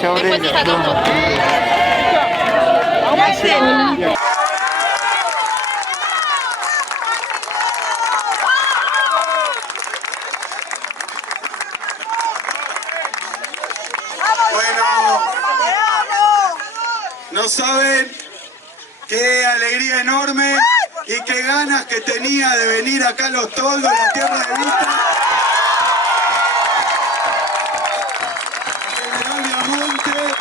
sobre los dos. Bueno, no saben qué alegría enorme y qué ganas que tenía de venir acá a Los Toldos, la tierra de Vita. General Viamonte.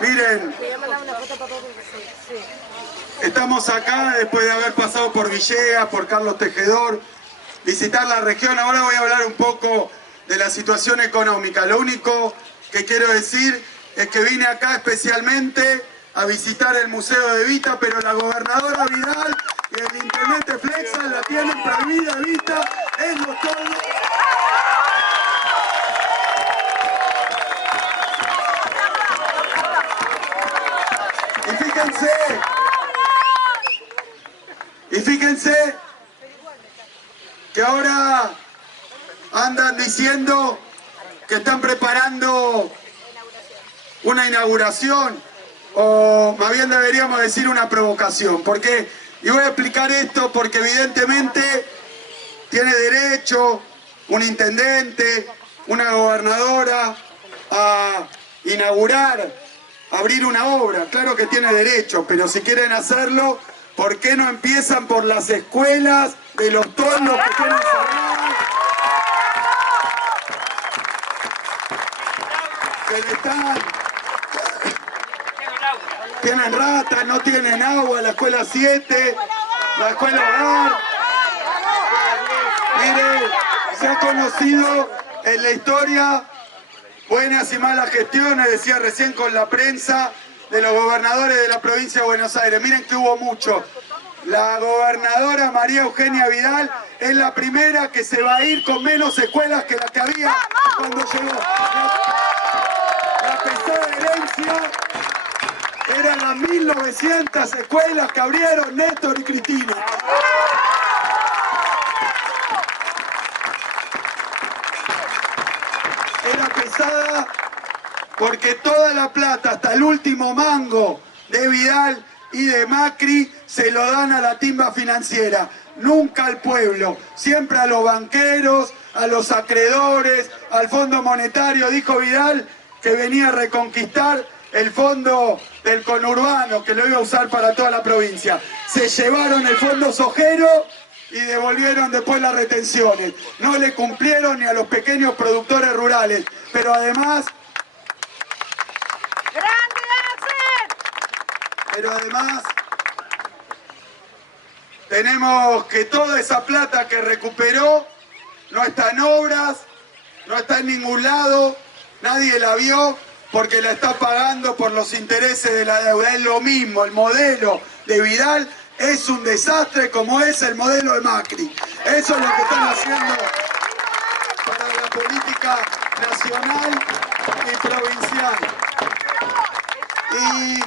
Miren, estamos acá después de haber pasado por Villegas, por Carlos Tejedor, visitar la región. Ahora voy a hablar un poco de la situación económica. Lo único que quiero decir es que vine acá especialmente a visitar el Museo de Vita, pero la gobernadora Vidal y el intendente Flexa la tienen prohibida Vita en Los Toldos. Y fíjense que ahora andan diciendo que están preparando una inauguración, o más bien deberíamos decir una provocación. Porque, y voy a explicar esto porque evidentemente tiene derecho un intendente, una gobernadora a inaugurar, abrir una obra. Claro que tiene derecho, pero si quieren hacerlo, ¿por qué no empiezan por las escuelas de Los Toldos que tienen cerradas? Tienen ratas, no tienen agua, la escuela 7, la escuela hogar. Mire, se ha conocido en la historia buenas y malas gestiones, decía recién con la prensa, de los gobernadores de la provincia de Buenos Aires. Miren que hubo mucho. La gobernadora María Eugenia Vidal es la primera que se va a ir con menos escuelas que la que había cuando llegó. La pesada herencia eran las 1900 escuelas que abrieron Néstor y Cristina. Era pesada porque toda la plata, hasta el último mango de Vidal y de Macri, se lo dan a la timba financiera, nunca al pueblo, siempre a los banqueros, a los acreedores, al Fondo Monetario. Dijo Vidal que venía a reconquistar el fondo del conurbano, que lo iba a usar para toda la provincia. Se llevaron el fondo sojero y devolvieron después las retenciones. No le cumplieron ni a los pequeños productores rurales, pero además tenemos que toda esa plata que recuperó no está en obras, no está en ningún lado, nadie la vio porque la está pagando por los intereses de la deuda. Es lo mismo, el modelo de Vidal es un desastre como es el modelo de Macri. Eso es lo que están haciendo para la política nacional y provincial. Y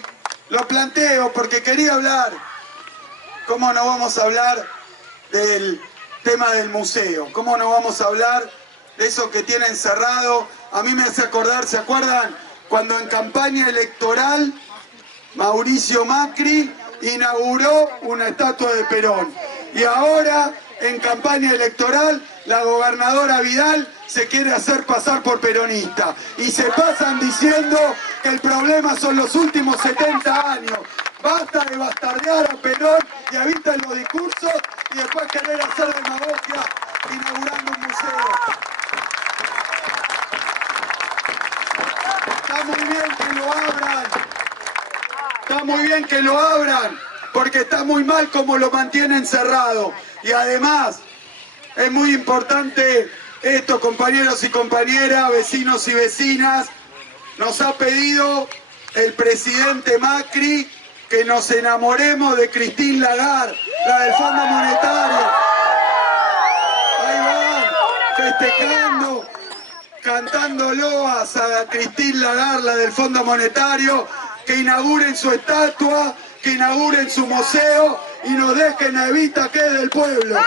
lo planteo porque quería hablar, ¿cómo no vamos a hablar del tema del museo? ¿Cómo no vamos a hablar de eso que tienen cerrado? A mí me hace acordar, ¿se acuerdan? Cuando en campaña electoral Mauricio Macri inauguró una estatua de Perón. Y ahora, en campaña electoral, la gobernadora Vidal se quiere hacer pasar por peronista. Y se pasan diciendo que el problema son los últimos 70 años. Basta de bastardear a Perón y eviten los discursos y después querer hacer demagogia inaugurando un museo. Está muy bien que lo abran. Está muy bien que lo abran, porque está muy mal como lo mantienen cerrado. Y además, es muy importante esto, compañeros y compañeras, vecinos y vecinas. Nos ha pedido el presidente Macri que nos enamoremos de Christine Lagarde, la del Fondo Monetario. Ahí van, festejando, cantando loas a Christine Lagarde, la del Fondo Monetario, que inauguren su estatua, que inauguren su museo y nos dejen a Evita, que es del pueblo.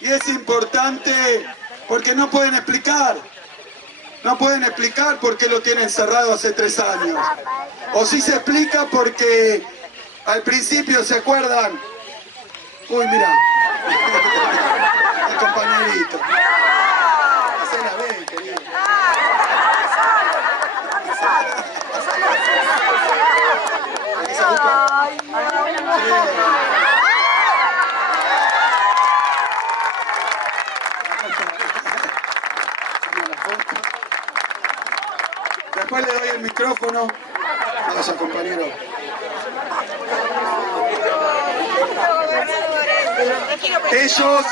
Y es importante porque no pueden explicar. No pueden explicar por qué lo tienen cerrado hace 3 años. O sí se explica porque al principio, ¿se acuerdan? Uy, mira. El compañerito. Hacela bien, querido. ¿Esa busca? Después le doy el micrófono. Gracias, compañero. Ellos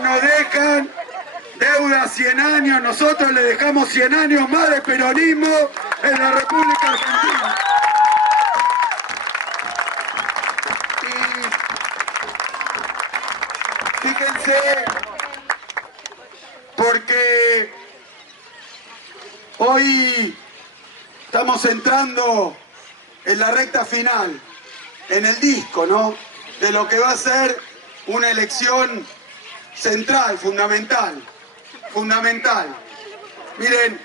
nos dejan deuda 100 años, nosotros le dejamos 100 años más de peronismo en la República Argentina. Y fíjense, porque hoy estamos entrando en la recta final, en el disco, ¿no? De lo que va a ser una elección central, fundamental. Miren,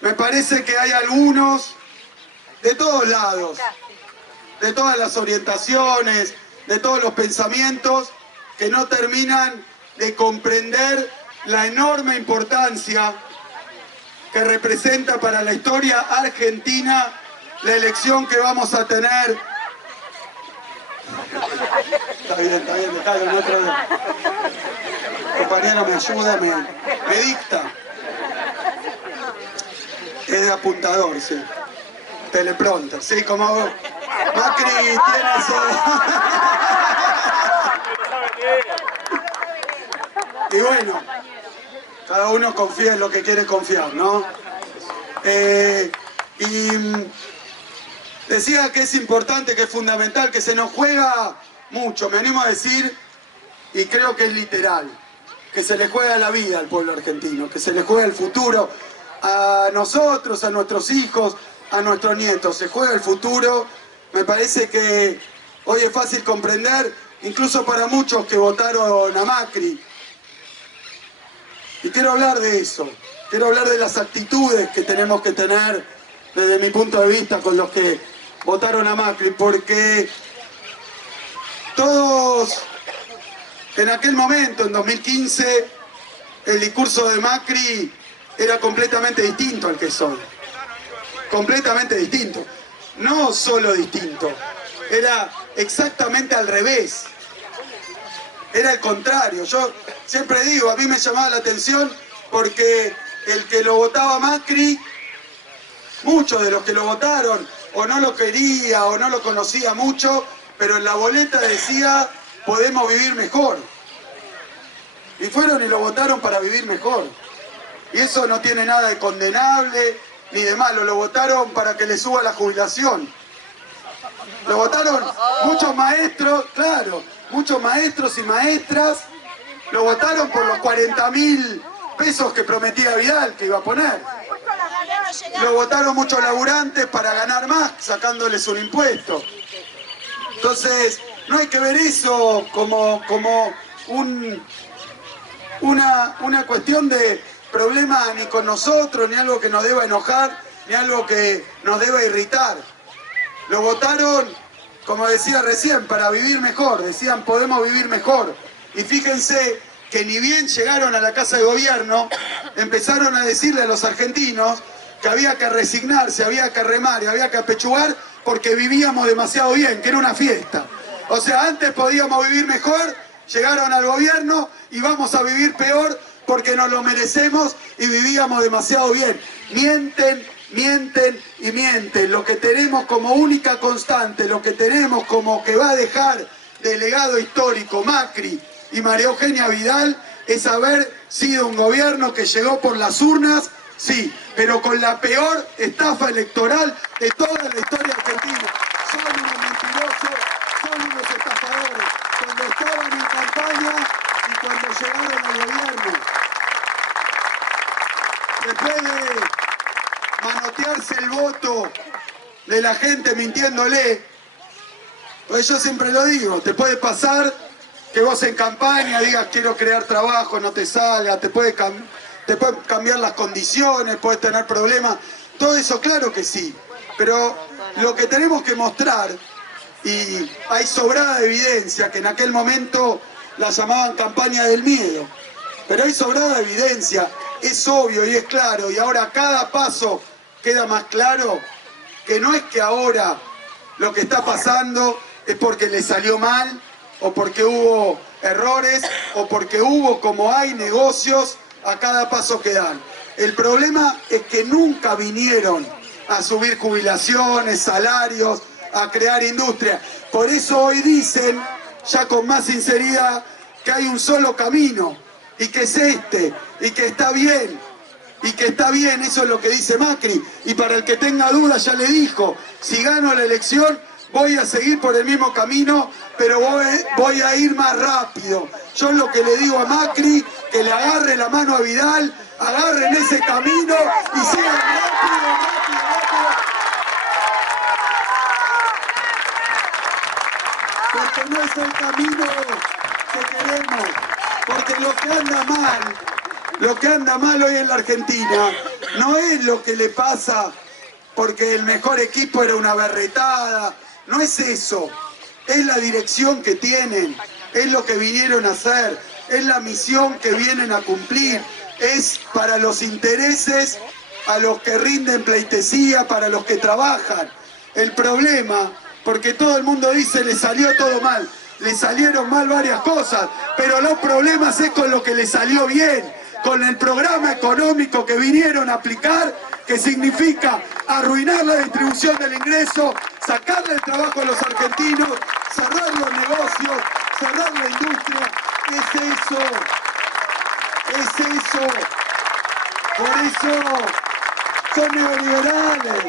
me parece que hay algunos de todos lados, de todas las orientaciones, de todos los pensamientos, que no terminan de comprender la enorme importancia que representa para la historia argentina la elección que vamos a tener. Está bien, dejalo en otro día. Compañero, me ayuda, me dicta. Es de apuntador, sí. Teleprompter, sí, como vos. Macri tiene eso. Y bueno, cada uno confía en lo que quiere confiar, ¿no? Y decía que es importante, que es fundamental, que se nos juega mucho, me animo a decir, y creo que es literal, que se le juega la vida al pueblo argentino, que se le juega el futuro a nosotros, a nuestros hijos, a nuestros nietos, se juega el futuro. Me parece que hoy es fácil comprender, incluso para muchos que votaron a Macri. Y quiero hablar de eso, quiero hablar de las actitudes que tenemos que tener desde mi punto de vista con los que votaron a Macri, porque todos en aquel momento, en 2015, el discurso de Macri era completamente distinto al que es hoy. Completamente distinto. No solo distinto, era exactamente al revés. Era el contrario. Yo siempre digo, a mí me llamaba la atención porque el que lo votaba Macri, muchos de los que lo votaron, o no lo quería, o no lo conocía mucho, pero en la boleta decía, podemos vivir mejor. Y fueron y lo votaron para vivir mejor. Y eso no tiene nada de condenable, ni de malo. Lo votaron para que le suba la jubilación. Lo votaron muchos maestros, claro, muchos maestros y maestras, lo votaron por los 40.000 pesos que prometía Vidal que iba a poner. Lo votaron muchos laburantes para ganar más, sacándoles un impuesto. Entonces, no hay que ver eso como una cuestión de problema ni con nosotros, ni algo que nos deba enojar, ni algo que nos deba irritar. Lo votaron, como decía recién, para vivir mejor. Decían, podemos vivir mejor. Y fíjense que ni bien llegaron a la Casa de Gobierno, empezaron a decirle a los argentinos que había que resignarse, había que remar y había que apechugar porque vivíamos demasiado bien, que era una fiesta. O sea, antes podíamos vivir mejor, llegaron al gobierno y vamos a vivir peor porque nos lo merecemos y vivíamos demasiado bien. Mienten, mienten y mienten. Lo que tenemos como única constante, lo que tenemos como que va a dejar de legado histórico Macri y María Eugenia Vidal es haber sido un gobierno que llegó por las urnas, sí, pero con la peor estafa electoral de toda la historia argentina. Son unos mentirosos, son unos estafadores. Cuando estaban en campaña y cuando llegaron al gobierno. Después de manotearse el voto de la gente mintiéndole, Porque yo siempre lo digo, te puede pasar que vos en campaña digas quiero crear trabajo, no te salga, te pueden cambiar las condiciones, puedes tener problemas, todo eso claro que sí, pero lo que tenemos que mostrar, y hay sobrada evidencia, que en aquel momento la llamaban campaña del miedo, pero hay sobrada evidencia, es obvio y es claro, y ahora cada paso queda más claro, que no es que ahora lo que está pasando es porque le salió mal, o porque hubo errores, o porque hubo, como hay, negocios a cada paso que dan. El problema es que nunca vinieron a subir jubilaciones, salarios, a crear industria. Por eso hoy dicen, ya con más sinceridad, que hay un solo camino, y que es este, y que está bien, eso es lo que dice Macri. Y para el que tenga dudas, ya le dijo, si gano la elección, voy a seguir por el mismo camino, pero voy a ir más rápido. Yo lo que le digo a Macri, que le agarre la mano a Vidal, agarren ese camino y sigan rápido. Porque no es el camino que queremos, porque lo que anda mal hoy en la Argentina no es lo que le pasa porque el mejor equipo era una berretada, no es eso, es la dirección que tienen, es lo que vinieron a hacer, es la misión que vienen a cumplir, es para los intereses a los que rinden pleitesía, para los que trabajan. El problema, porque todo el mundo dice le salió todo mal, le salieron mal varias cosas, pero los problemas es con lo que le salió bien, con el programa económico que vinieron a aplicar, que significa arruinar la distribución del ingreso, sacarle el trabajo a los argentinos, cerrar los negocios, cerrar la industria. Es eso. Por eso son neoliberales.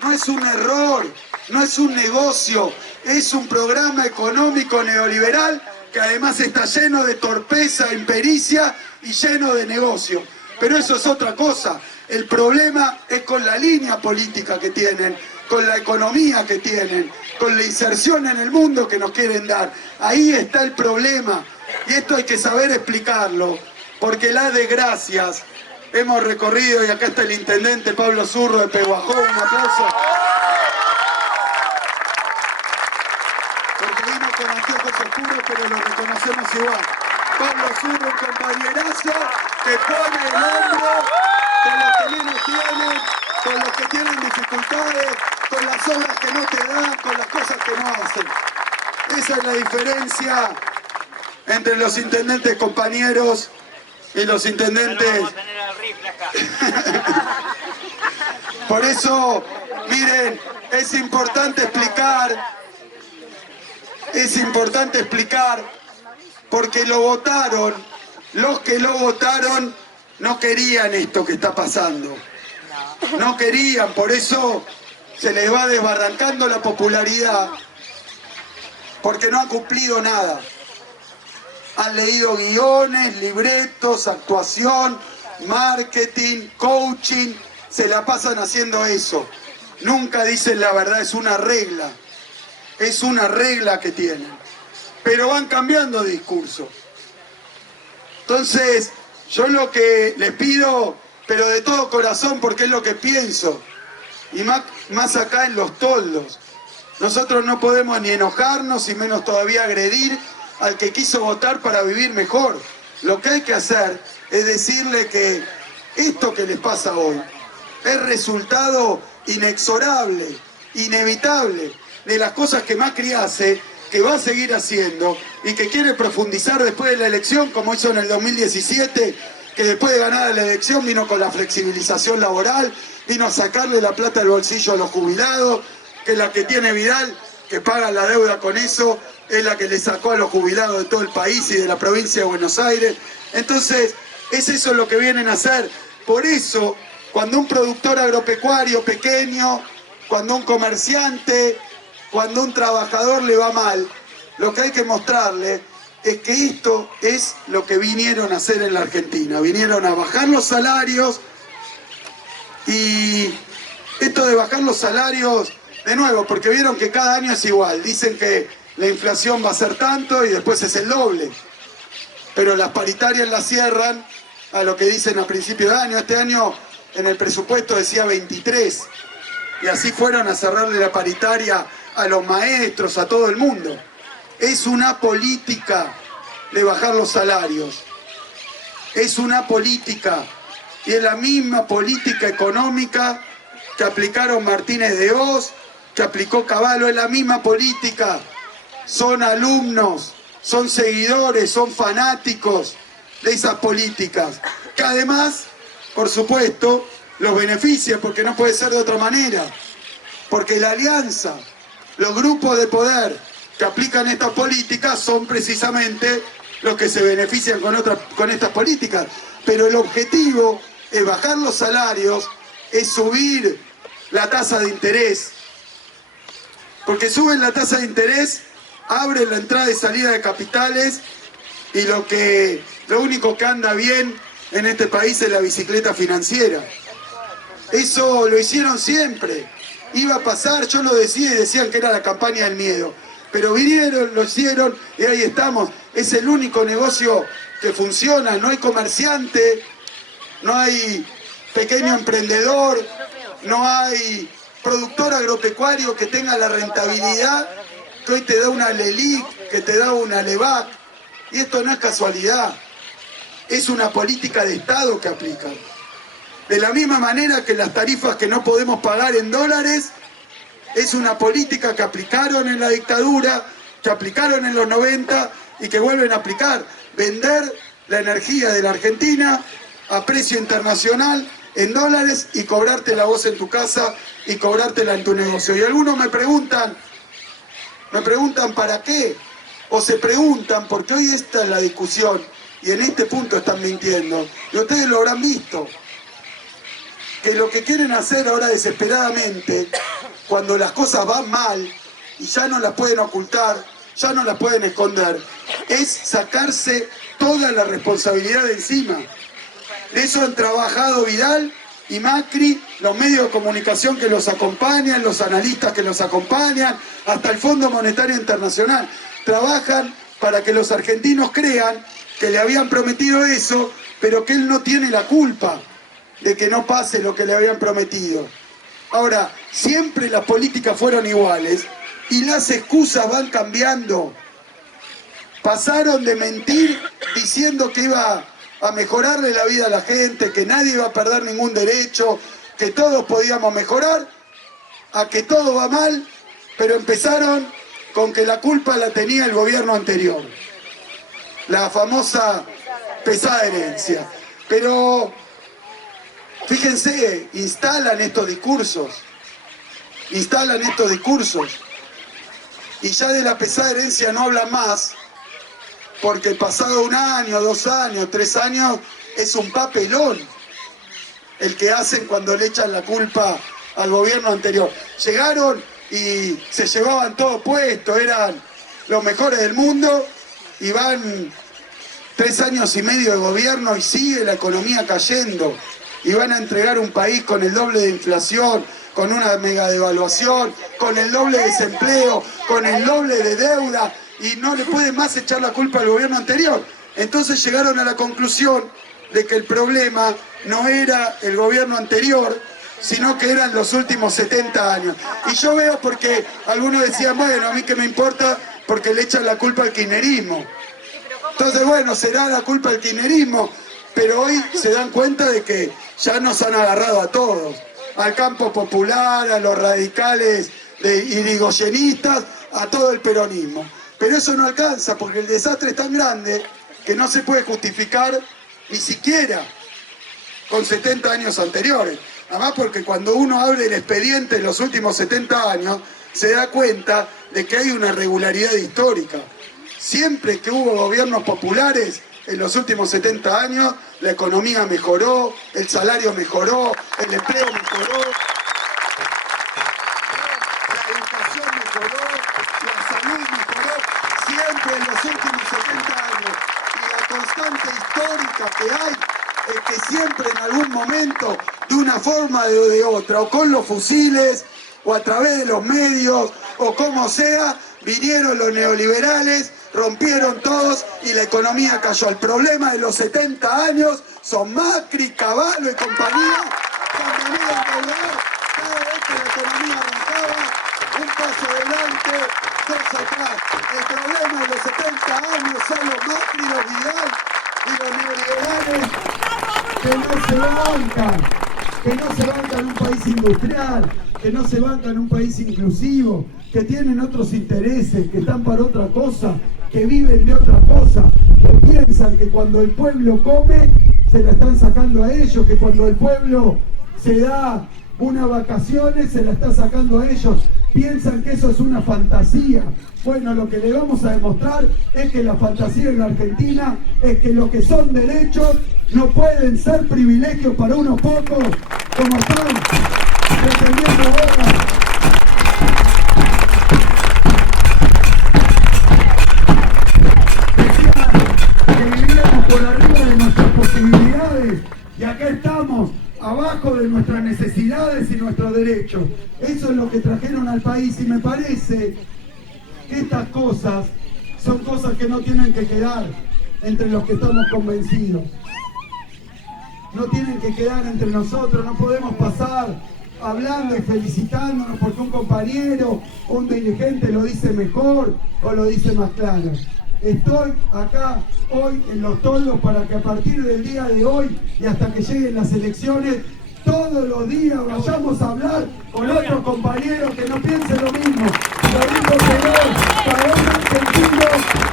No es un error, no es un negocio, es un programa económico neoliberal que además está lleno de torpeza, impericia y lleno de negocio. Pero eso es otra cosa. El problema es con la línea política que tienen, con la economía que tienen, con la inserción en el mundo que nos quieren dar. Ahí está el problema. Y esto hay que saber explicarlo, porque las desgracias hemos recorrido, y acá está el intendente Pablo Zurro de Pehuajó, un aplauso. Porque vino con anteojos oscuros, pero lo reconocemos igual. Pablo Zurro, un compañerazo que pone el hombro con los que menos tienen, con los que tienen dificultades, con las obras que no te dan, con las cosas que no hacen. Esa es la diferencia entre los intendentes compañeros y los intendentes. Por eso, miren, es importante explicar, porque lo votaron, los que lo votaron no querían esto que está pasando. No querían, por eso se les va desbarrancando la popularidad, porque no han cumplido nada. Han leído guiones, libretos, actuación, marketing, coaching, se la pasan haciendo eso. Nunca dicen la verdad, es una regla que tienen. Pero van cambiando de discurso. Entonces, yo lo que les pido, pero de todo corazón, porque es lo que pienso, y más acá en los toldos, nosotros no podemos ni enojarnos y menos todavía agredir al que quiso votar para vivir mejor. Lo que hay que hacer es decirle que esto que les pasa hoy es resultado inexorable, inevitable, de las cosas que Macri hace, que va a seguir haciendo y que quiere profundizar después de la elección, como hizo en el 2017, que después de ganar la elección vino con la flexibilización laboral, vino a sacarle la plata del bolsillo a los jubilados, que la que tiene Vidal, que paga la deuda con eso, es la que le sacó a los jubilados de todo el país y de la provincia de Buenos Aires. Entonces, es eso lo que vienen a hacer. Por eso, cuando un productor agropecuario pequeño, cuando un comerciante, cuando un trabajador le va mal, lo que hay que mostrarle es que esto es lo que vinieron a hacer en la Argentina. Vinieron a bajar los salarios, y esto de bajar los salarios De nuevo, porque vieron que cada año es igual. Dicen que la inflación va a ser tanto y después es el doble. Pero las paritarias las cierran a lo que dicen a principio de año. Este año en el presupuesto decía 23. Y así fueron a cerrarle la paritaria a los maestros, a todo el mundo. Es una política de bajar los salarios. Es una política. Y es la misma política económica que aplicaron Martínez de Hoz, que aplicó Cavallo, es la misma política. Son alumnos, son seguidores, son fanáticos de esas políticas, que además, por supuesto, los beneficia, porque no puede ser de otra manera. Porque la alianza, los grupos de poder que aplican estas políticas son precisamente los que se benefician con estas políticas. Pero el objetivo es bajar los salarios, es subir la tasa de interés. Porque suben la tasa de interés, abren la entrada y salida de capitales y lo único que anda bien en este país es la bicicleta financiera. Eso lo hicieron siempre. Iba a pasar, yo lo decía y decían que era la campaña del miedo. Pero vinieron, lo hicieron y ahí estamos. Es el único negocio que funciona. No hay comerciante, no hay pequeño emprendedor, no hay productor agropecuario que tenga la rentabilidad que hoy te da una LELIC, que te da una LEVAC. Y esto no es casualidad. Es una política de Estado que aplican. De la misma manera que las tarifas que no podemos pagar en dólares, es una política que aplicaron en la dictadura, que aplicaron en los 90 y que vuelven a aplicar. Vender la energía de la Argentina a precio internacional en dólares y cobrártela vos en tu casa y cobrártela en tu negocio. Y algunos me preguntan ¿para qué? O se preguntan, porque hoy esta es la discusión y en este punto están mintiendo. Y ustedes lo habrán visto. Que lo que quieren hacer ahora desesperadamente, cuando las cosas van mal y ya no las pueden ocultar, ya no las pueden esconder, es sacarse toda la responsabilidad de encima. De eso han trabajado Vidal y Macri, los medios de comunicación que los acompañan, los analistas que los acompañan, hasta el Fondo Monetario Internacional. Trabajan para que los argentinos crean que le habían prometido eso, pero que él no tiene la culpa de que no pase lo que le habían prometido. Ahora, siempre las políticas fueron iguales y las excusas van cambiando. Pasaron de mentir diciendo que iba a mejorarle la vida a la gente, que nadie iba a perder ningún derecho, que todos podíamos mejorar, a que todo va mal, pero empezaron con que la culpa la tenía el gobierno anterior. La famosa pesada herencia. Pero fíjense, instalan estos discursos y ya de la pesada herencia no hablan más, porque pasado 1 año, 2 años, 3 años, es un papelón el que hacen cuando le echan la culpa al gobierno anterior. Llegaron y se llevaban todo puesto, eran los mejores del mundo y van 3 años y medio de gobierno y sigue la economía cayendo. Y van a entregar un país con el doble de inflación, con una mega devaluación, con el doble de desempleo, con el doble de deuda, y no le pueden más echar la culpa al gobierno anterior. Entonces llegaron a la conclusión de que el problema no era el gobierno anterior, sino que eran los últimos 70 años. Y yo veo porque algunos decían, bueno, a mí qué me importa, porque le echan la culpa al kirchnerismo. Entonces, bueno, será la culpa del kirchnerismo, pero hoy se dan cuenta de que ya nos han agarrado a todos, al campo popular, a los radicales irigoyenistas, a todo el peronismo. Pero eso no alcanza, porque el desastre es tan grande que no se puede justificar ni siquiera con 70 años anteriores. Además, porque cuando uno abre el expediente en los últimos 70 años, se da cuenta de que hay una irregularidad histórica. Siempre que hubo gobiernos populares, en los últimos 70 años, la economía mejoró, el salario mejoró, el empleo mejoró, la educación mejoró, la salud mejoró, siempre en los últimos 70 años. Y la constante histórica que hay es que siempre en algún momento, de una forma o de otra, o con los fusiles, o a través de los medios, o como sea, vinieron los neoliberales, rompieron todos y la economía cayó. El problema de los 70 años son Macri, Cavallo y compañía, que han venido a endeudar cada vez que la economía arrancaba, un paso adelante, dos atrás. El problema de los 70 años son los Macri, los Vidal y los neoliberales que no se bancan en un país industrial, que no se bancan en un país inclusivo, que tienen otros intereses, que están para otra cosa, que viven de otra cosa, que piensan que cuando el pueblo come se la están sacando a ellos, que cuando el pueblo se da unas vacaciones se la está sacando a ellos, piensan que eso es una fantasía. Bueno, lo que le vamos a demostrar es que la fantasía en la Argentina es que lo que son derechos no pueden ser privilegios para unos pocos, como están defendiendo ahora. Que vivíamos por arriba de nuestras posibilidades y acá estamos abajo de nuestras necesidades y nuestros derechos. Eso es lo que trajeron al país y me parece que estas cosas son cosas que no tienen que quedar entre los que estamos convencidos. No tienen que quedar entre nosotros, no podemos pasar hablando y felicitándonos porque un compañero o un dirigente lo dice mejor o lo dice más claro. Estoy acá hoy en Los Toldos para que a partir del día de hoy y hasta que lleguen las elecciones, todos los días vayamos a hablar con otros compañeros que no piensen lo mismo. Lo digo que no, para un argentino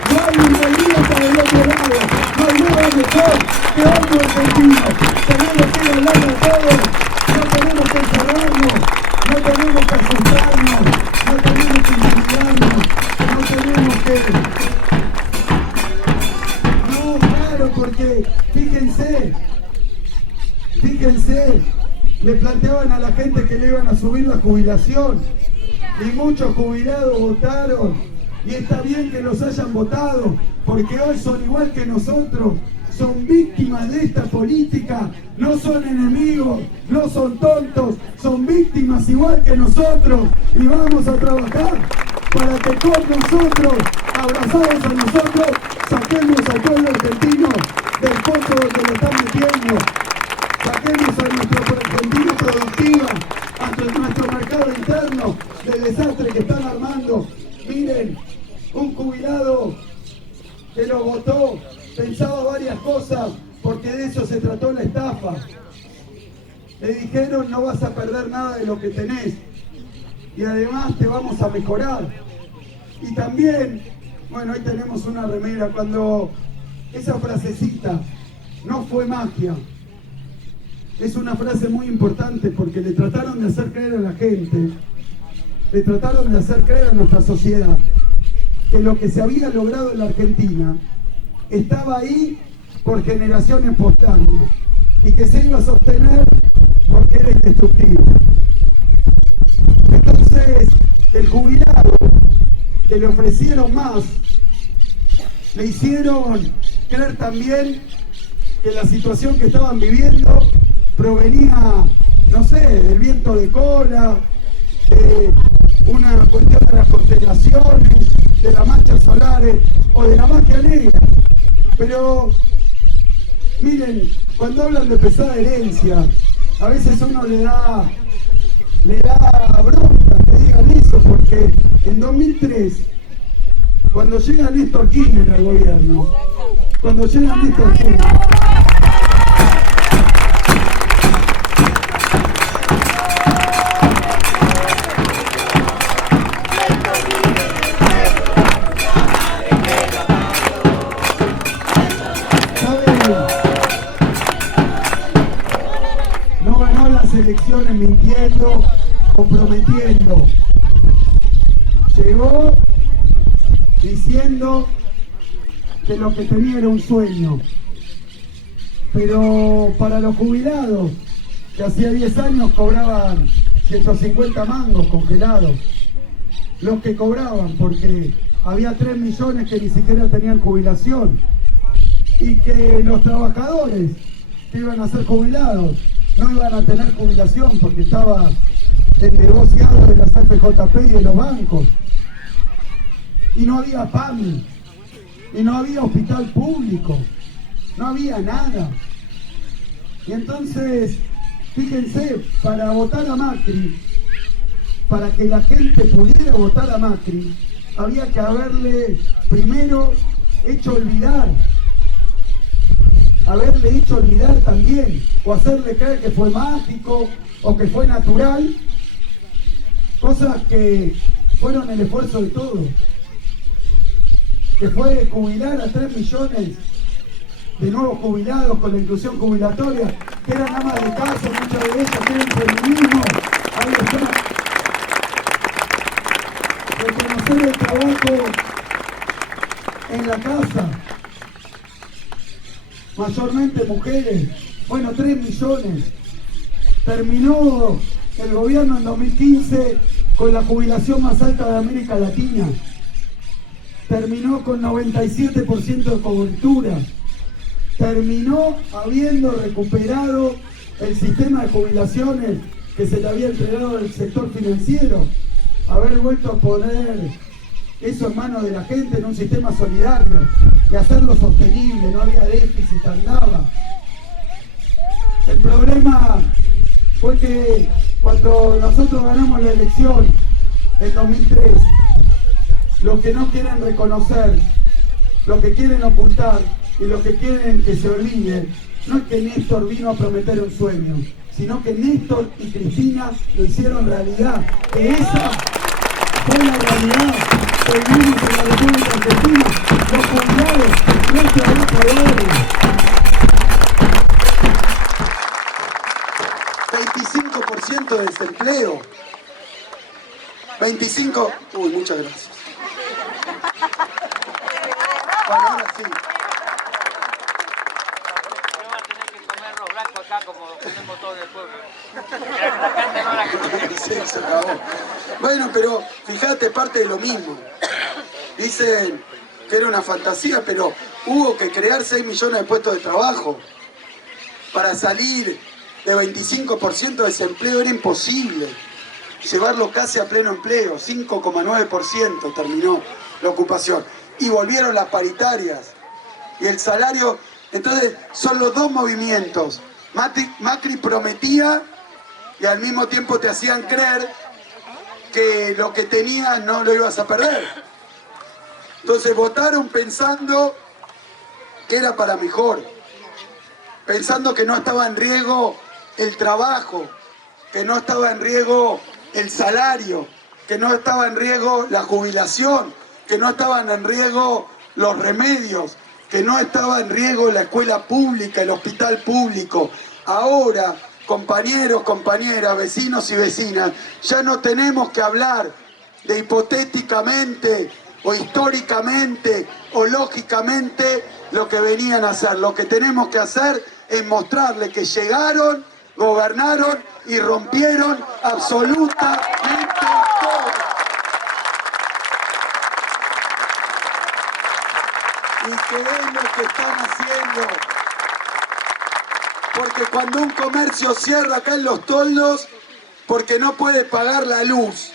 no hay bienvenida para el otro lado, no hay nada mejor que otro argentino. Tenemos que ir hablando de todo, no tenemos que encerrarnos, no tenemos que asustarnos, no tenemos que intimidarnos, no tenemos que... Porque fíjense, le planteaban a la gente que le iban a subir la jubilación y muchos jubilados votaron y está bien que los hayan votado porque hoy son igual que nosotros, son víctimas de esta política, no son enemigos, no son tontos, son víctimas igual que nosotros y vamos a trabajar para que con nosotros, abrazados a nosotros, saquemos al pueblo argentino del pozo donde lo están metiendo, saquemos a nuestro argentino productiva, a nuestro mercado interno del desastre que están armando. Miren, un jubilado que lo votó pensaba varias cosas porque de eso se trató la estafa. Le dijeron no vas a perder nada de lo que tenés y además te vamos a mejorar. Y también, bueno, ahí tenemos una remera, cuando esa frasecita, no fue magia, es una frase muy importante porque le trataron de hacer creer a la gente, le trataron de hacer creer a nuestra sociedad que lo que se había logrado en la Argentina estaba ahí por generaciones espontáneas y que se iba a sostener porque era indestructible. Entonces, el jubilado que le ofrecieron más, le hicieron creer también que la situación que estaban viviendo provenía, no sé, del viento de cola, de una cuestión de las constelaciones, de las manchas solares o de la magia negra. Pero, miren, cuando hablan de pesada herencia, a veces uno le da bronca que digan eso, porque en 2003, cuando llega Néstor Kirchner al gobierno, no ganó las elecciones mintiendo o prometiendo. Llegó diciendo que lo que tenía era un sueño. Pero para los jubilados, que hacía 10 años cobraban 150 mangos congelados, los que cobraban, porque había 3 millones que ni siquiera tenían jubilación, y que los trabajadores que iban a ser jubilados no iban a tener jubilación porque estaba el negociado de las FJP y de los bancos. Y no había PAMI, y no había hospital público, no había nada. Y entonces, fíjense, para votar a Macri, para que la gente pudiera votar a Macri, había que haberle primero hecho olvidar también, o hacerle creer que fue mágico o que fue natural, cosas que fueron el esfuerzo de todos, que fue jubilar a 3 millones de nuevos jubilados con la inclusión jubilatoria, que eran amas de casa, muchas de ellas que eran feminismo. Ahí está. Reconocer el trabajo en la casa, mayormente mujeres, bueno, 3 millones. Terminó el gobierno en 2015 con la jubilación más alta de América Latina. Terminó con 97% de cobertura. Terminó habiendo recuperado el sistema de jubilaciones que se le había entregado al sector financiero. Haber vuelto a poner eso en manos de la gente en un sistema solidario y hacerlo sostenible, no había déficit, andaba. El problema fue que cuando nosotros ganamos la elección en 2003, lo que no quieren reconocer, lo que quieren ocultar y lo que quieren que se olvide, no es que Néstor vino a prometer un sueño, sino que Néstor y Cristina lo hicieron realidad, que esa fue la realidad que vivimos en la República Argentina, los jubilados no se van a poder. 25% de desempleo. 25. Uy, muchas gracias. Bueno, ahora sí. Yo voy a tener que comer arroz blanco acá como comemos todo en el pueblo. La carne no la conocemos. Se acabó. Bueno, pero fíjate, parte de lo mismo. Dicen que era una fantasía, pero hubo que crear 6 millones de puestos de trabajo. Para salir de 25% de desempleo era imposible. Llevarlo casi a pleno empleo, 5,9% terminó la ocupación. Y volvieron las paritarias. Y el salario, entonces son los dos movimientos. Macri prometía y al mismo tiempo te hacían creer que lo que tenías no lo ibas a perder. Entonces votaron pensando que era para mejor, pensando que no estaba en riesgo el trabajo, que no estaba en riesgo el salario, que no estaba en riesgo la jubilación, que no estaban en riesgo los remedios, que no estaba en riesgo la escuela pública, el hospital público. Ahora, compañeros, compañeras, vecinos y vecinas, ya no tenemos que hablar de hipotéticamente o históricamente o lógicamente lo que venían a hacer. Lo que tenemos que hacer es mostrarle que llegaron, gobernaron y rompieron absolutamente todo. Y que es lo que están haciendo. Porque cuando un comercio cierra acá en Los Toldos, porque no puede pagar la luz,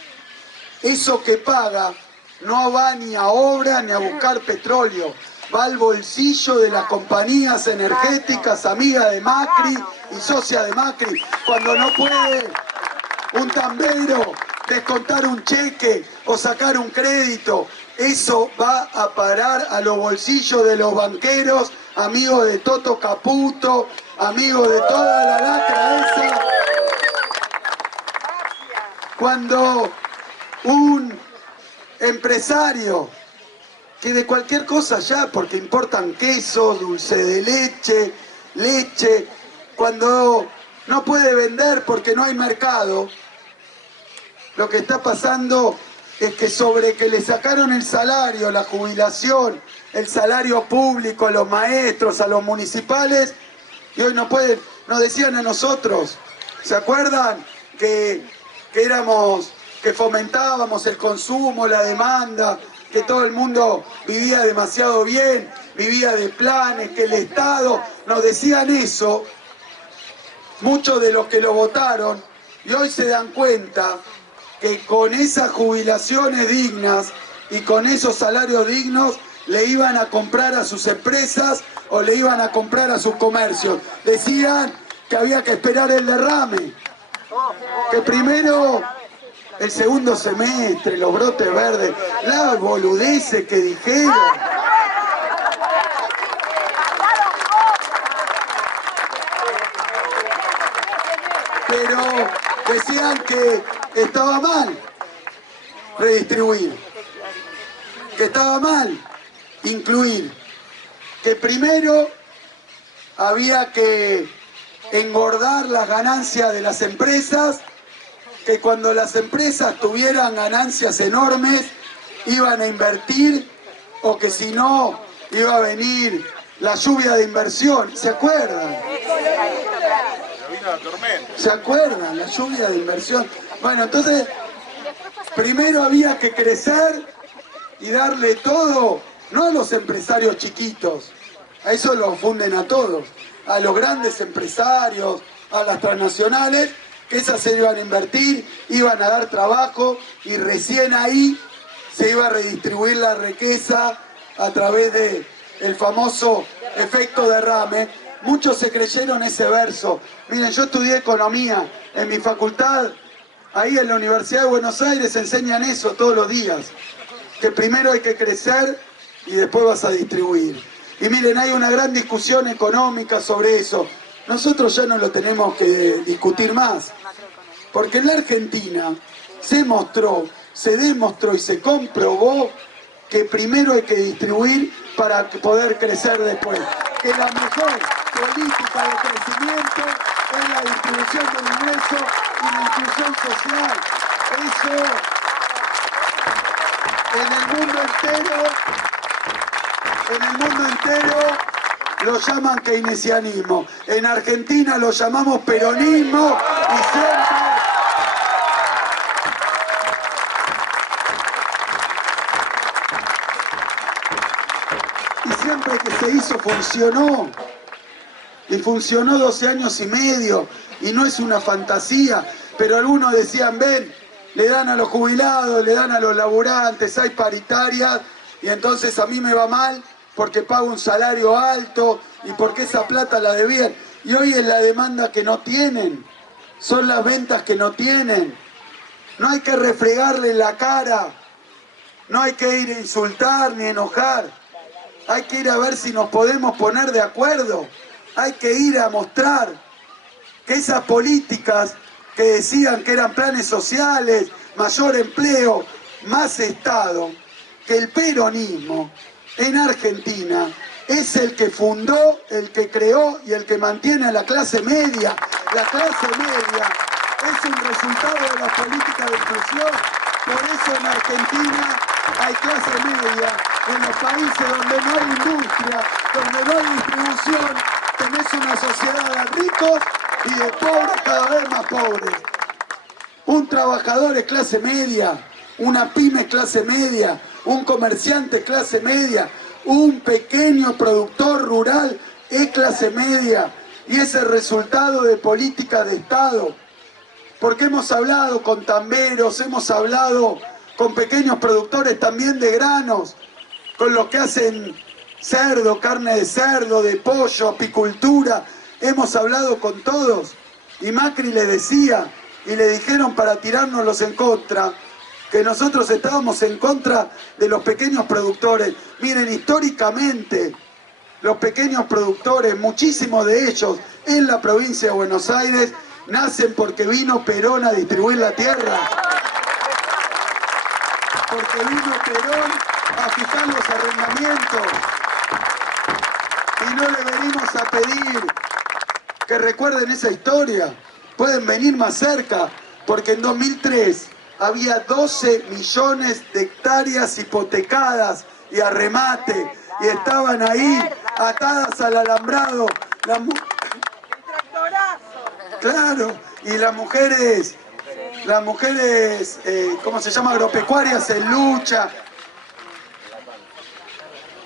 eso que paga no va ni a obra ni a buscar petróleo, va al bolsillo de las compañías energéticas amigas de Macri y socia de Macri. Cuando no puede un tambero descontar un cheque o sacar un crédito, eso va a parar a los bolsillos de los banqueros, amigos de Toto Caputo, amigos de toda la lacra esa. Cuando un empresario que de cualquier cosa ya, porque importan queso, dulce de leche, cuando no puede vender porque no hay mercado, lo que está pasando es que sobre que le sacaron el salario, la jubilación, el salario público a los maestros, a los municipales, y hoy no pueden, nos decían a nosotros, ¿se acuerdan? Que fomentábamos el consumo, la demanda, que todo el mundo vivía demasiado bien, vivía de planes, que el Estado, nos decían eso, muchos de los que lo votaron, y hoy se dan cuenta que que con esas jubilaciones dignas y con esos salarios dignos le iban a comprar a sus empresas o le iban a comprar a sus comercios. Decían que había que esperar el derrame, que primero el segundo semestre, los brotes verdes, las boludeces que dijeron. Pero decían que estaba mal redistribuir, que estaba mal incluir, que primero había que engordar las ganancias de las empresas, que cuando las empresas tuvieran ganancias enormes iban a invertir, o que si no iba a venir la lluvia de inversión. ¿Se acuerdan? ¿Se acuerdan? La lluvia de inversión. Bueno, entonces, primero había que crecer y darle todo, no a los empresarios chiquitos, a eso lo funden a todos, a los grandes empresarios, a las transnacionales, que esas se iban a invertir, iban a dar trabajo y recién ahí se iba a redistribuir la riqueza a través del famoso efecto derrame. Muchos se creyeron ese verso. Miren, yo estudié economía en mi facultad, ahí en la Universidad de Buenos Aires enseñan eso todos los días, que primero hay que crecer y después vas a distribuir. Y miren, hay una gran discusión económica sobre eso. Nosotros ya no lo tenemos que discutir más, porque en la Argentina se demostró y se comprobó que primero hay que distribuir para poder crecer después. Que la mejor política de crecimiento es la distribución del ingreso y la inclusión social. Eso en el mundo entero lo llaman keynesianismo. En Argentina lo llamamos peronismo y siempre que se hizo funcionó. Y funcionó 12 años y medio. Y no es una fantasía. Pero algunos decían, ven, le dan a los jubilados, le dan a los laburantes, hay paritarias, y entonces a mí me va mal porque pago un salario alto y porque esa plata la debían. Y hoy es la demanda que no tienen, son las ventas que no tienen. No hay que refregarle la cara, no hay que ir a insultar ni enojar, hay que ir a ver si nos podemos poner de acuerdo, hay que ir a mostrar que esas políticas que decían que eran planes sociales, mayor empleo, más Estado, que el peronismo en Argentina es el que fundó, el que creó y el que mantiene a la clase media. La clase media es un resultado de la política de inclusión. Por eso en Argentina hay clase media. En los países donde no hay industria, donde no hay distribución, tenés una sociedad de ricos y de pobres cada vez más pobres. Un trabajador es clase media, una pyme es clase media, un comerciante es clase media, un pequeño productor rural es clase media, y es el resultado de políticas de Estado. Porque hemos hablado con tamberos, hemos hablado con pequeños productores también de granos, con los que hacen cerdo, carne de cerdo, de pollo, apicultura. Hemos hablado con todos, y Macri le decía, y le dijeron para tirárnoslos en contra, que nosotros estábamos en contra de los pequeños productores. Miren, históricamente, los pequeños productores, muchísimos de ellos en la provincia de Buenos Aires, nacen porque vino Perón a distribuir la tierra. Porque vino Perón a fijar los arrendamientos. Y no le venimos a pedir que recuerden esa historia. Pueden venir más cerca, porque en 2003 había 12 millones de hectáreas hipotecadas y a remate, y estaban ahí atadas al alambrado. Claro, y las mujeres, ¿cómo se llama? Agropecuarias en lucha.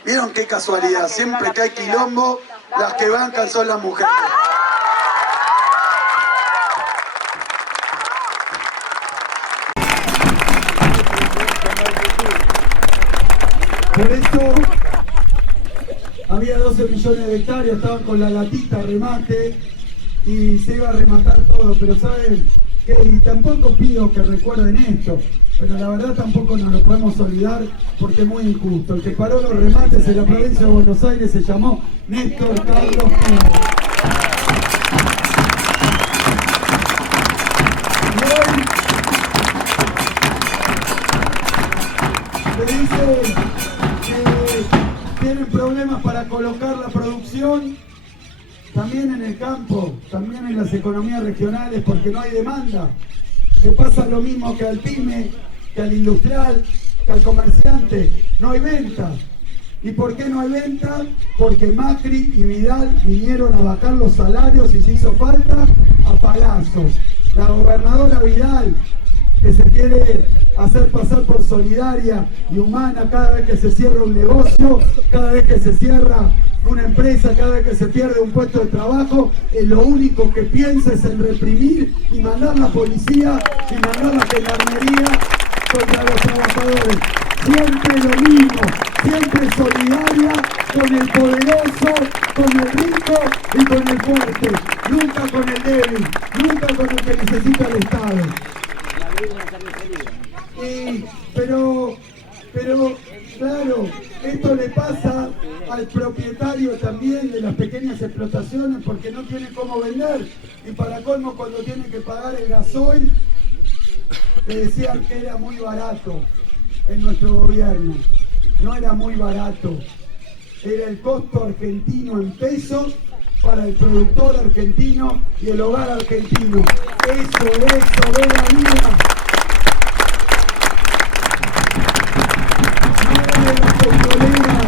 ¿Vieron qué casualidad? Siempre que hay quilombo, las que bancan son las mujeres. Por eso había 12 millones de hectáreas, estaban con la latita remate y se iba a rematar todo, pero saben que, y tampoco pido que recuerden esto, pero la verdad tampoco nos lo podemos olvidar porque es muy injusto. El que paró los remates en la provincia de Buenos Aires se llamó Néstor Carlos Kirchner. Y hoy se dice que tienen problemas para colocar la producción también en el campo, también en las economías regionales, porque no hay demanda. Le pasa lo mismo que al pyme, que al industrial, que al comerciante. No hay venta. ¿Y por qué no hay venta? Porque Macri y Vidal vinieron a bajar los salarios y se hizo falta a palazos. La gobernadora Vidal, que se quiere hacer pasar por solidaria y humana cada vez que se cierra un negocio, cada vez que se cierra una empresa, cada vez que se pierde un puesto de trabajo, lo único que piensa es en reprimir y mandar la policía y mandar la gendarmería contra los trabajadores. Siempre lo mismo, siempre solidaria con el poderoso, con el rico y con el fuerte, nunca con el débil, nunca con el que necesita el Estado. Pero claro, esto le pasa al propietario también de las pequeñas explotaciones porque no tiene cómo vender. Y para colmo, cuando tiene que pagar el gasoil, le decían que era muy barato en nuestro gobierno. No era muy barato. Era el costo argentino en pesos para el productor argentino y el hogar argentino. Eso es soberanía. Las petroleras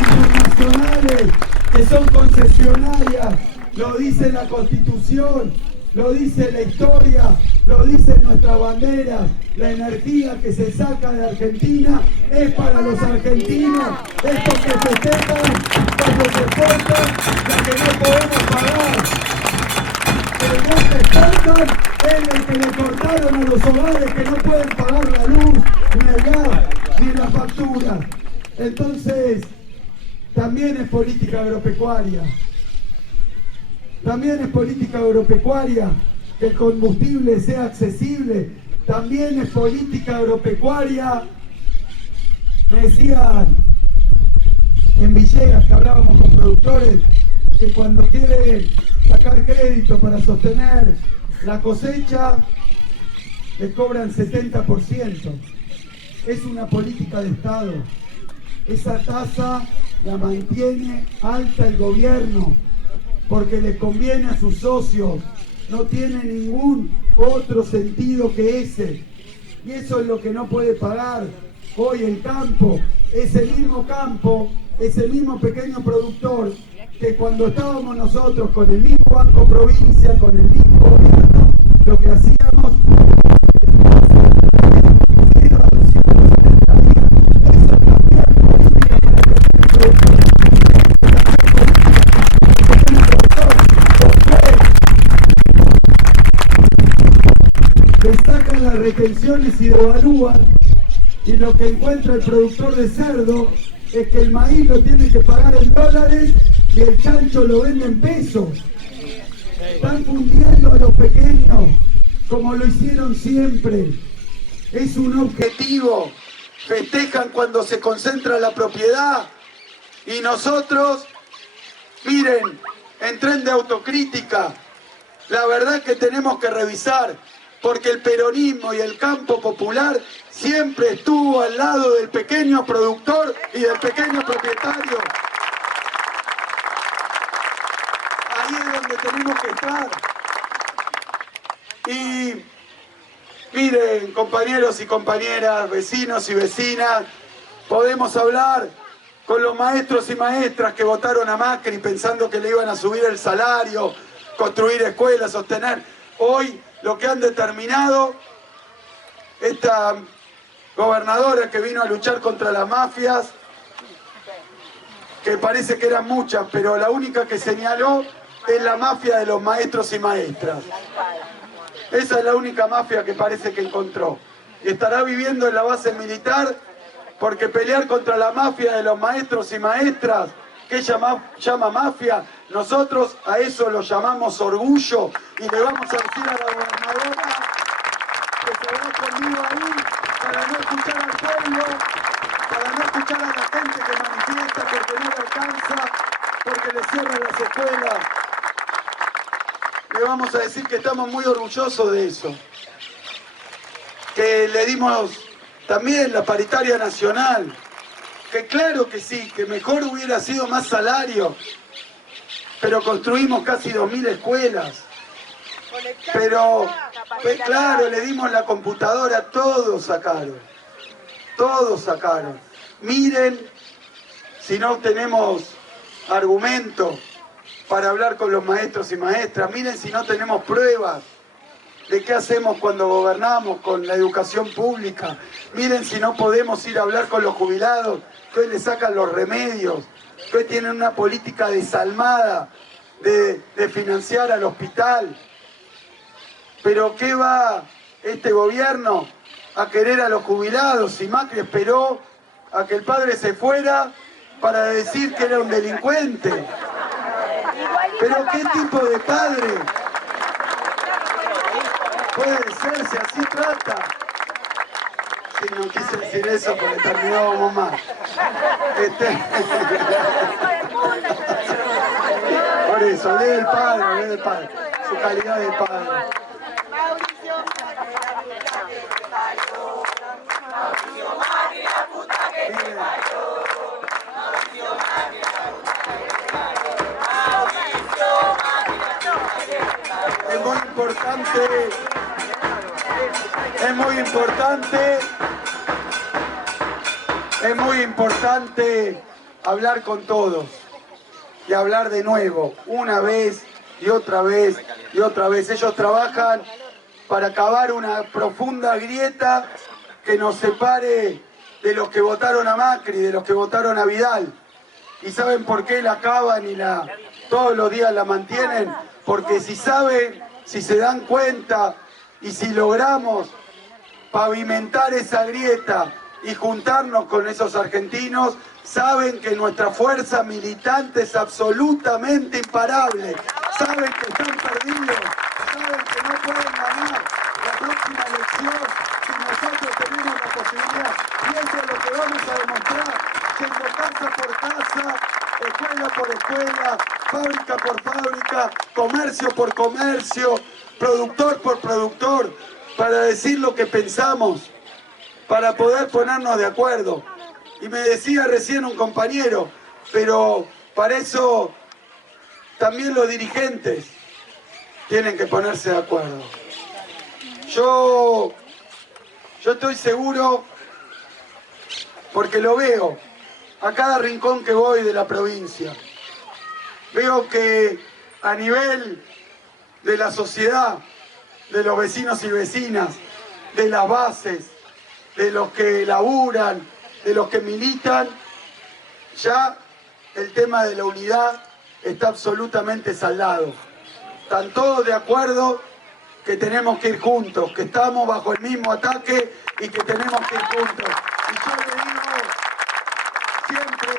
internacionales que son concesionarias, lo dice la Constitución, lo dice la historia, lo dicen nuestras banderas. La energía que se saca de Argentina es para los argentinos, estos que festejan cuando se exportan la que no podemos pagar. El gas que exportan es el que le cortaron a los hogares que no pueden pagar la luz, ni el gas, ni la factura. Entonces, también es política agropecuaria. También es política agropecuaria que el combustible sea accesible. También es política agropecuaria. Me decían en Villegas, que hablábamos con productores, que cuando quieren sacar crédito para sostener la cosecha, les cobran 70%. Es una política de Estado. Esa tasa la mantiene alta el gobierno porque le conviene a sus socios. No tiene ningún otro sentido que ese. Y eso es lo que no puede pagar hoy el campo. Ese mismo campo, ese mismo pequeño productor que cuando estábamos nosotros con el mismo Banco Provincia, con el mismo gobierno, lo que hacíamos las retenciones y devalúan, y lo que encuentra el productor de cerdo es que el maíz lo tiene que pagar en dólares y el chancho lo vende en pesos. Están fundiendo a los pequeños como lo hicieron siempre. Es un objetivo. Festejan cuando se concentra la propiedad y nosotros, miren, en tren de autocrítica, la verdad que tenemos que revisar, porque el peronismo y el campo popular siempre estuvo al lado del pequeño productor y del pequeño propietario. Ahí es donde tenemos que estar. Y miren, compañeros y compañeras, vecinos y vecinas, podemos hablar con los maestros y maestras que votaron a Macri pensando que le iban a subir el salario, construir escuelas, sostener. Hoy lo que han determinado, esta gobernadora que vino a luchar contra las mafias, que parece que eran muchas, pero la única que señaló es la mafia de los maestros y maestras. Esa es la única mafia que parece que encontró. Y estará viviendo en la base militar porque pelear contra la mafia de los maestros y maestras, que ella llama mafia, nosotros a eso lo llamamos orgullo, y le vamos a decir a la gobernadora que se va conmigo ahí para no escuchar al pueblo, para no escuchar a la gente que manifiesta porque no le alcanza, porque le cierran las escuelas. Le vamos a decir que estamos muy orgullosos de eso, que le dimos también la paritaria nacional, que claro que sí, que mejor hubiera sido más salario, pero construimos casi 2000 escuelas, pero claro, le dimos la computadora, todos sacaron, miren si no tenemos argumento para hablar con los maestros y maestras, miren si no tenemos pruebas de qué hacemos cuando gobernamos con la educación pública, miren si no podemos ir a hablar con los jubilados que hoy le sacan los remedios, que hoy tienen una política desalmada de financiar al hospital. Pero ¿qué va este gobierno a querer a los jubilados? Si Macri esperó a que el padre se fuera para decir que era un delincuente. ¿Pero qué tipo de padre puede ser si así trata? Sí, no quise decir eso porque terminábamos mal. Por eso, lee del padre, su calidad de padre. Es muy importante hablar con todos y hablar de nuevo, una vez y otra vez y otra vez. Ellos trabajan para cavar una profunda grieta que nos separe de los que votaron a Macri, de los que votaron a Vidal. ¿Y saben por qué la cavan y todos los días la mantienen? Porque si se dan cuenta y si logramos pavimentar esa grieta y juntarnos con esos argentinos, saben que nuestra fuerza militante es absolutamente imparable, saben que están perdidos, saben que no pueden ganar la próxima elección si nosotros tenemos la posibilidad. Y eso es lo que vamos a demostrar, yendo casa por casa, escuela por escuela, fábrica por fábrica, comercio por comercio, productor por productor, para decir lo que pensamos, para poder ponernos de acuerdo. Y me decía recién un compañero, pero para eso también los dirigentes tienen que ponerse de acuerdo. Yo estoy seguro, porque lo veo, a cada rincón que voy de la provincia, veo que a nivel de la sociedad, de los vecinos y vecinas, de las bases, de los que laburan, de los que militan, ya el tema de la unidad está absolutamente saldado. Están todos de acuerdo que tenemos que ir juntos, que estamos bajo el mismo ataque y que tenemos que ir juntos. Y yo le digo siempre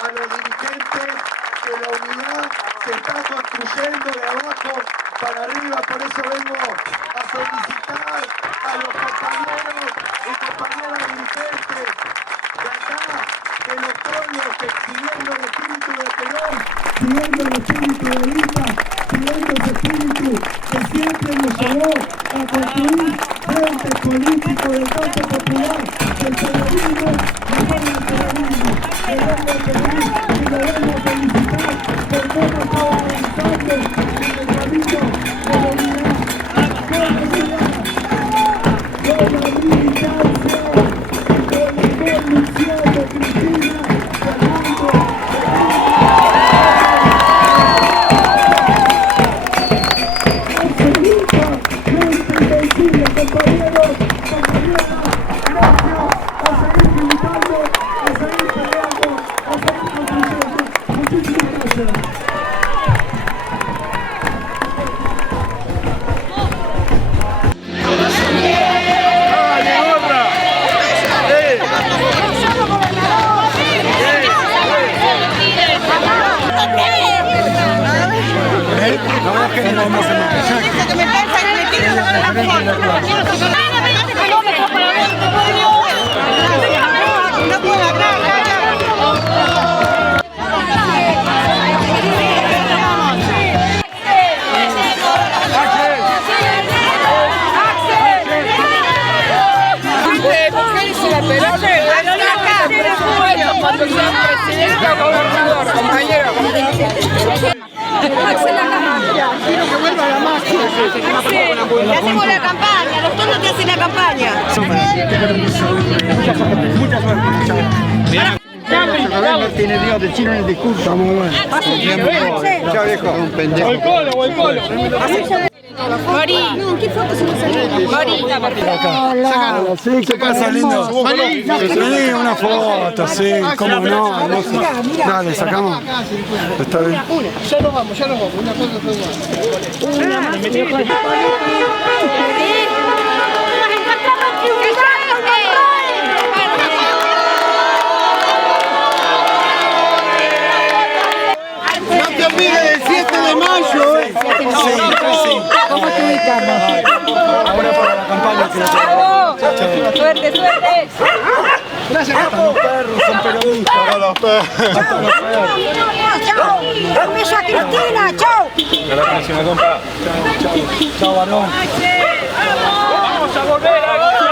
a los dirigentes que la unidad se está construyendo de abajo para arriba, por eso vengo a solicitar a los compañeros y compañeras dirigentes de acá, de los pueblos que siguiendo el espíritu de Perón, siguiendo el espíritu de Lima, siguiendo ese espíritu que siempre nos llevó a construir frentes políticos del campo popular, del peronismo, mejor del peronismo, del vengo a pedir y lo vengo a felicitar por cómo estaba avanzando en el camino de la unidad, con la militancia y con la conducción de Cristina Fernández. Absolutamente invencible. que me pasa que me quieren sacar la foto. No puedo hablar. Cuando sea presidente o gobernador, compañero. Axel, le hacemos la campaña, los tontos te hacen la campaña. Mucha suerte. Tiene Dios de chino en el discurso. Muy bueno. Chao viejo. Un pendejo. El colo. Mori. No, ¿qué foto se nos salió? Mori. Sí, ¿qué pasa, lindo? Vení, una foto, sí, cómo no. Dale, sacamos. Está bien. Ya nos vamos. Una cosa No te olvides del 7 de mayo. Sí. ¿Cómo te ubicamos? Ahora para la campaña que la Suerte. Gracias, hasta los perros son peronistas. Los perros. Chao. Un beso a Cristina. Chao. Hasta la próxima, compa. Chao, varón. Vamos a volver a